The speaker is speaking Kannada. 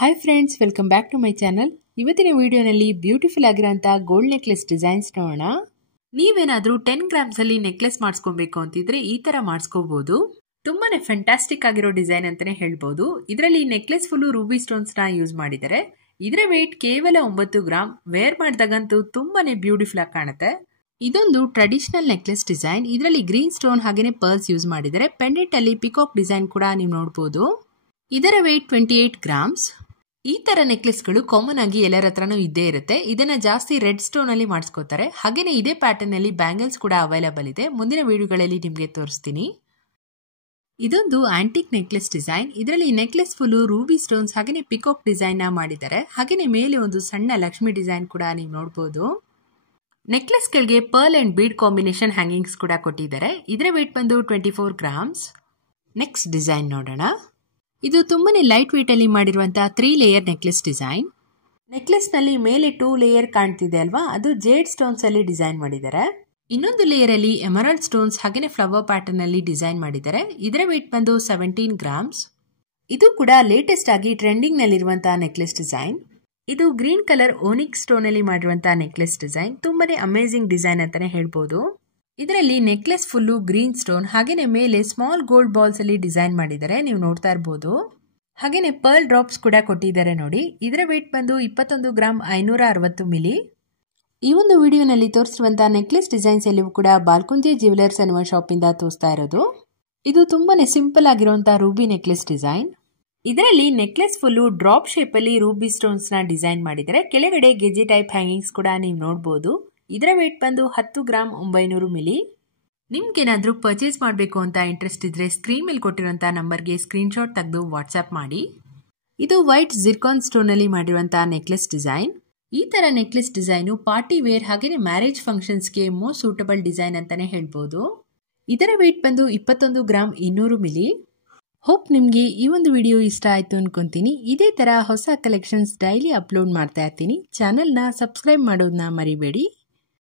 Hi friends, welcome back to my channel. ಇವತ್ತಿನ ವಿಡಿಯೋನಲ್ಲಿ ಬ್ಯೂಟಿಫುಲ್ ಆಗಿರೋಂಥ ಗೋಲ್ಡ್ ನೆಕ್ಲೆಸ್ ಡಿಸೈನ್ಸ್ ನೋಡೋಣ. ನೀವೇನಾದರೂ 10 ಗ್ರಾಮ್ಸ್ ಅಲ್ಲಿ ನೆಕ್ಲೆಸ್ ಮಾಡಿಸ್ಕೊಬೇಕು ಅಂತಿದ್ರೆ ಈ ತರ ಮಾಡಿಸ್ಕೋಬಹುದು. ತುಂಬಾನೇ ಫ್ಯಾಂಟಾಸ್ಟಿಕ್ ಆಗಿರೋ ಡಿಸೈನ್ ಅಂತಾನೆ ಹೇಳ್ಬೋದು. ಇದರಲ್ಲಿ ನೆಕ್ಲೆಸ್ ಫುಲ್ ರೂಬಿ ಸ್ಟೋನ್ಸ್ ನ ಯೂಸ್ ಮಾಡಿದ್ದಾರೆ. ಇದರ ವೇಟ್ ಕೇವಲ 9 ಗ್ರಾಮ್. ವೇರ್ ಮಾಡಿದಾಗಂತೂ ತುಂಬಾನೇ ಬ್ಯೂಟಿಫುಲ್ ಆಗಿ ಕಾಣುತ್ತೆ. ಇದೊಂದು ಟ್ರೆಡಿಷನಲ್ ನೆಕ್ಲೆಸ್ ಡಿಸೈನ್. ಇದರಲ್ಲಿ ಗ್ರೀನ್ ಸ್ಟೋನ್ ಹಾಗೇನೆ ಪರ್ಲ್ಸ್ ಯೂಸ್ ಮಾಡಿದ್ದಾರೆ. ಪೆಂಡೆಂಟ್ ಅಲ್ಲಿ ಪಿಕಾಕ್ ಡಿಸೈನ್ ಕೂಡ ನೀವು ನೋಡಬಹುದು. ಇದರ ವೇಟ್ 28 ಗ್ರಾಮ್ಸ್. ಈ ತರ ನೆಕ್ಲೆಸ್ ಗಳು ಕಾಮನ್ ಆಗಿ ಎಲ್ಲರ ಹತ್ರನೂ ಇದ್ದೇ ಇರುತ್ತೆ. ಇದನ್ನ ಜಾಸ್ತಿ ರೆಡ್ ಸ್ಟೋನ್ ಅಲ್ಲಿ ಮಾಡಿಸ್ಕೋತಾರೆ. ಹಾಗೇನೆ ಇದೇ ಪ್ಯಾಟರ್ನ್ ಅಲ್ಲಿ ಬ್ಯಾಂಗಲ್ಸ್ ಕೂಡ ಅವೈಲೇಬಲ್ ಇದೆ. ಮುಂದಿನ ವಿಡಿಯೋಗಳಲ್ಲಿ ನಿಮಗೆ ತೋರಿಸ್ತೀನಿ. ಇದೊಂದು ಆಂಟಿಕ್ ನೆಕ್ಲೆಸ್ ಡಿಸೈನ್. ಇದರಲ್ಲಿ ನೆಕ್ಲೆಸ್ ಫುಲ್ ರೂಬಿ ಸ್ಟೋನ್ಸ್ ಹಾಗೇನೆ ಪಿಕಾಕ್ ಡಿಸೈನ್ ನ ಮಾಡಿದ್ದಾರೆ. ಹಾಗೇನೆ ಮೇಲೆ ಒಂದು ಸಣ್ಣ ಲಕ್ಷ್ಮಿ ಡಿಸೈನ್ ಕೂಡ ನೀವು ನೋಡಬಹುದು. ನೆಕ್ಲೆಸ್ ಗಳಿಗೆ pearl and bead combination hangings ಕೂಡ ಕೊಟ್ಟಿದ್ದಾರೆ. ಇದರ ವೇಟ್ ಬಂದು 24 ಗ್ರಾಮ್ಸ್. ನೆಕ್ಸ್ಟ್ ಡಿಸೈನ್ ನೋಡೋಣ. ಇದು ತುಂಬಾನೇ ಲೈಟ್ ವೇಟ್ ಅಲ್ಲಿ ಮಾಡಿರುವಂತಹ 3 ಲೇಯರ್ ನೆಕ್ಲೆಸ್ ಡಿಸೈನ್. ನೆಕ್ಲೆಸ್ ನಲ್ಲಿ ಮೇಲೆ 2 ಲೇಯರ್ ಕಾಣ್ತಿದೆ ಅಲ್ವಾ, ಅದು ಜೇಡ್ ಸ್ಟೋನ್ಸ್ ಅಲ್ಲಿ ಡಿಸೈನ್ ಮಾಡಿದ್ದಾರೆ. ಇನ್ನೊಂದು ಲೇಯರ್ ಅಲ್ಲಿ ಎಮರಾಲ್ಡ್ ಸ್ಟೋನ್ಸ್ ಹಾಗೇನೆ ಫ್ಲವರ್ ಪ್ಯಾಟರ್ನ್ ಅಲ್ಲಿ ಡಿಸೈನ್ ಮಾಡಿದ್ದಾರೆ. ಇದರ ವೇಟ್ ಬಂದು 17 ಗ್ರಾಮ್ಸ್. ಇದು ಕೂಡ ಲೇಟೆಸ್ಟ್ ಆಗಿ ಟ್ರೆಂಡಿಂಗ್ ನಲ್ಲಿರುವಂತಹ ನೆಕ್ಲೆಸ್ ಡಿಸೈನ್. ಇದು ಗ್ರೀನ್ ಕಲರ್ ಓನಿಕ್ ಸ್ಟೋನ್ ಅಲ್ಲಿ ಮಾಡಿರುವಂತಹ ನೆಕ್ಲೆಸ್ ಡಿಸೈನ್. ತುಂಬಾನೇ ಅಮೇಜಿಂಗ್ ಡಿಸೈನ್ ಅಂತಾನೆ ಹೇಳ್ಬೋದು. ಇದರಲ್ಲಿ ನೆಕ್ಲೆಸ್ ಫುಲ್ಲು ಗ್ರೀನ್ ಸ್ಟೋನ್ ಹಾಗೇನೆ ಮೇಲೆ ಸ್ಮಾಲ್ ಗೋಲ್ಡ್ ಬಾಲ್ಸ್ ಅಲ್ಲಿ ಡಿಸೈನ್ ಮಾಡಿದ್ದಾರೆ. ನೀವು ನೋಡ್ತಾ ಇರಬಹುದು. ಹಾಗೇನೆ ಪರ್ಲ್ ಡ್ರಾಪ್ಸ್ ಕೂಡ ಕೊಟ್ಟಿದ್ದಾರೆ ನೋಡಿ. ಇದರ ವೇಟ್ ಬಂದು 21 ಗ್ರಾಮ್ 560 ಮಿಲಿ. ಈ ಒಂದು ವಿಡಿಯೋನಲ್ಲಿ ತೋರಿಸಿರುವಂತಹ ನೆಕ್ಲೆಸ್ ಡಿಸೈನ್ಸ್ ಎಲ್ಲವೂ ಕೂಡ ಬಾಲ್ಕುಂಜೆ ಜ್ಯುವೆಲರ್ಸ್ ಅನ್ನುವ ಶಾಪ್ ಇಂದ ತೋರಿಸ್ತಾ ಇರೋದು. ಇದು ತುಂಬಾನೇ ಸಿಂಪಲ್ ಆಗಿರುವಂತಹ ರೂಬಿ ನೆಕ್ಲೆಸ್ ಡಿಸೈನ್. ಇದರಲ್ಲಿ ನೆಕ್ಲೆಸ್ ಫುಲ್ಲು ಡ್ರಾಪ್ ಶೇಪ್ ಅಲ್ಲಿ ರೂಬಿ ಸ್ಟೋನ್ಸ್ ನ ಡಿಸೈನ್ ಮಾಡಿದ್ದಾರೆ. ಕೆಳಗಡೆ ಗೆಜ್ಜೆ ಟೈಪ್ ಹ್ಯಾಂಗಿಂಗ್ಸ್ ಕೂಡ ನೀವು ನೋಡಬಹುದು. ಇದರ ವೇಟ್ ಬಂದು 10 ಗ್ರಾಮ್ 900 ಮಿಲಿ. ನಿಮ್ಗೇನಾದ್ರೂ ಪರ್ಚೇಸ್ ಮಾಡಬೇಕು ಅಂತ ಇಂಟ್ರೆಸ್ಟ್ ಇದ್ರೆ ಸ್ಕ್ರೀನ್ ಮೇಲೆ ಕೊಟ್ಟಿರುವಂತಹ ನಂಬರ್ಗೆ ಸ್ಕ್ರೀನ್ ಶಾಟ್ ತೆಗೆದು ವಾಟ್ಸ್ಆಪ್ ಮಾಡಿ. ಇದು ವೈಟ್ ಜಿರ್ಕಾನ್ ಸ್ಟೋನ್ ಅಲ್ಲಿ ಮಾಡಿರುವಂತಹ ನೆಕ್ಲೆಸ್ ಡಿಸೈನ್. ಈ ತರ ನೆಕ್ಲೆಸ್ ಡಿಸೈನು ಪಾರ್ಟಿ ವೇರ್ ಹಾಗೇನೆ ಮ್ಯಾರೇಜ್ ಫಂಕ್ಷನ್ಸ್ಗೆ ಮೋಸ್ಟ್ ಸೂಟಬಲ್ ಡಿಸೈನ್ ಅಂತಾನೆ ಹೇಳ್ಬೋದು. ಇದರ ವೇಟ್ ಬಂದು 21 ಗ್ರಾಮ್ 200 ಮಿಲಿ. ಹೋಪ್ ನಿಮ್ಗೆ ಈ ಒಂದು ವಿಡಿಯೋ ಇಷ್ಟ ಆಯ್ತು ಅನ್ಕೊಂತೀನಿ. ಇದೇ ತರ ಹೊಸ ಕಲೆಕ್ಷನ್ಸ್ ಡೈಲಿ ಅಪ್ಲೋಡ್ ಮಾಡ್ತಾ ಇರ್ತೀನಿ. ಚಾನೆಲ್ನ ಸಬ್ಸ್ಕ್ರೈಬ್ ಮಾಡೋದನ್ನ ಮರಿಬೇಡಿ.